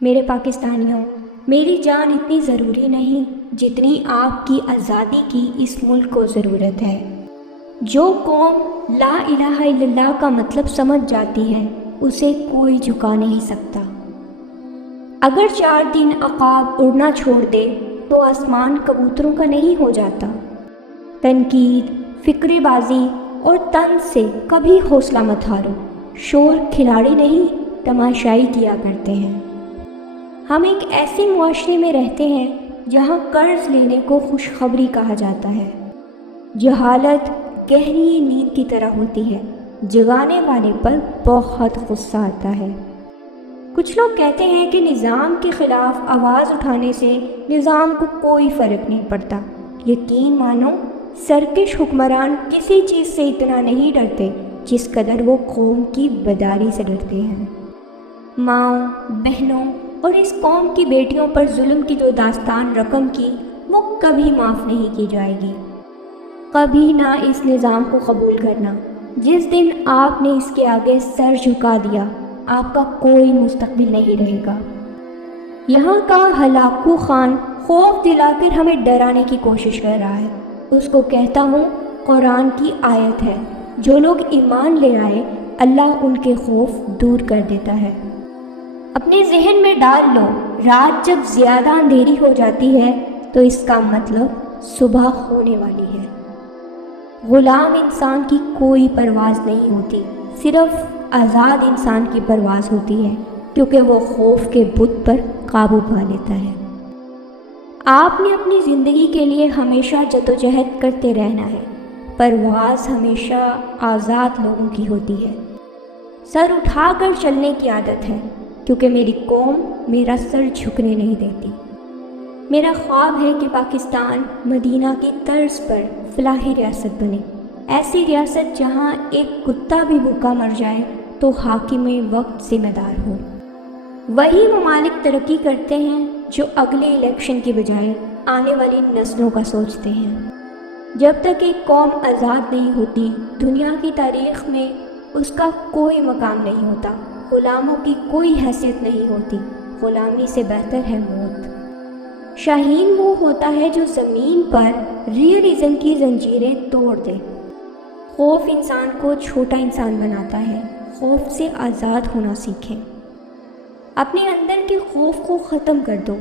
میرے پاکستانیوں، میری جان اتنی ضروری نہیں جتنی آپ کی آزادی کی اس ملک کو ضرورت ہے۔ جو قوم لا الہ الا اللہ کا مطلب سمجھ جاتی ہے اسے کوئی جھکا نہیں سکتا۔ اگر 4 دن عقاب اڑنا چھوڑ دے تو آسمان کبوتروں کا نہیں ہو جاتا۔ تنقید، فکر بازی اور طنز سے کبھی حوصلہ مت ہارو۔ شور کھلاڑی نہیں تماشائی کیا کرتے ہیں۔ ہم ایک ایسے معاشرے میں رہتے ہیں جہاں قرض لینے کو خوشخبری کہا جاتا ہے۔ جہالت گہری نیند کی طرح ہوتی ہے، جگانے والے پر بہت غصہ آتا ہے۔ کچھ لوگ کہتے ہیں کہ نظام کے خلاف آواز اٹھانے سے نظام کو کوئی فرق نہیں پڑتا۔ یقین مانو، سرکش حکمران کسی چیز سے اتنا نہیں ڈرتے جس قدر وہ قوم کی بیداری سے ڈرتے ہیں۔ ماؤں، بہنوں اور اس قوم کی بیٹیوں پر ظلم کی جو داستان رقم کی، وہ کبھی معاف نہیں کی جائے گی۔ کبھی نہ اس نظام کو قبول کرنا۔ جس دن آپ نے اس کے آگے سر جھکا دیا، آپ کا کوئی مستقبل نہیں رہے گا۔ یہاں کا ہلاکو خان خوف دلا کر ہمیں ڈرانے کی کوشش کر رہا ہے۔ اس کو کہتا ہوں، قرآن کی آیت ہے، جو لوگ ایمان لے آئے اللہ ان کے خوف دور کر دیتا ہے۔ اپنے ذہن میں ڈال لو، رات جب زیادہ اندھیری ہو جاتی ہے تو اس کا مطلب صبح ہونے والی ہے۔ غلام انسان کی کوئی پرواز نہیں ہوتی، صرف آزاد انسان کی پرواز ہوتی ہے، کیونکہ وہ خوف کے بت پر قابو پا لیتا ہے۔ آپ نے اپنی زندگی کے لیے ہمیشہ جدوجہد کرتے رہنا ہے۔ پرواز ہمیشہ آزاد لوگوں کی ہوتی ہے۔ سر اٹھا کر چلنے کی عادت ہے، کیونکہ میری قوم میرا سر جھکنے نہیں دیتی۔ میرا خواب ہے کہ پاکستان مدینہ کی طرز پر فلاحی ریاست بنے، ایسی ریاست جہاں ایک کتا بھی بھوکا مر جائے تو حاکم وقت ذمہ دار ہو۔ وہی ممالک ترقی کرتے ہیں جو اگلے الیکشن کی بجائے آنے والی نسلوں کا سوچتے ہیں۔ جب تک ایک قوم آزاد نہیں ہوتی، دنیا کی تاریخ میں اس کا کوئی مقام نہیں ہوتا۔ غلاموں کی کوئی حیثیت نہیں ہوتی، غلامی سے بہتر ہے موت۔ شاہین وہ ہوتا ہے جو زمین پر ریئلزم کی زنجیریں توڑ دے۔ خوف انسان کو چھوٹا انسان بناتا ہے، خوف سے آزاد ہونا سیکھیں۔ اپنے اندر کے خوف کو ختم کر دو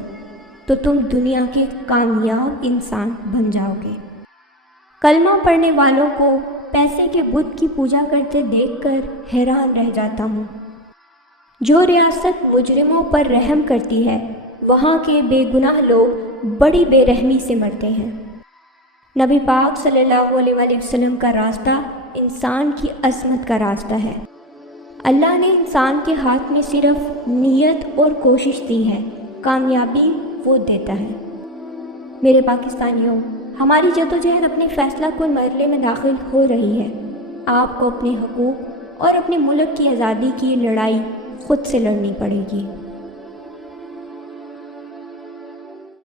تو تم دنیا کے کامیاب انسان بن جاؤ گے۔ کلمہ پڑھنے والوں کو پیسے کے بت کی پوجا کرتے دیکھ کر حیران رہ جاتا ہوں۔ جو ریاست مجرموں پر رحم کرتی ہے، وہاں کے بے گناہ لوگ بڑی بے رحمی سے مرتے ہیں۔ نبی پاک صلی اللہ علیہ وآلہ وسلم کا راستہ انسان کی عظمت کا راستہ ہے۔ اللہ نے انسان کے ہاتھ میں صرف نیت اور کوشش دی ہے، کامیابی وہ دیتا ہے۔ میرے پاکستانیوں، ہماری جدوجہد اپنے فیصلہ کن مرحلے میں داخل ہو رہی ہے۔ آپ کو اپنے حقوق اور اپنے ملک کی آزادی کی لڑائی خود سے لڑنی پڑے گی۔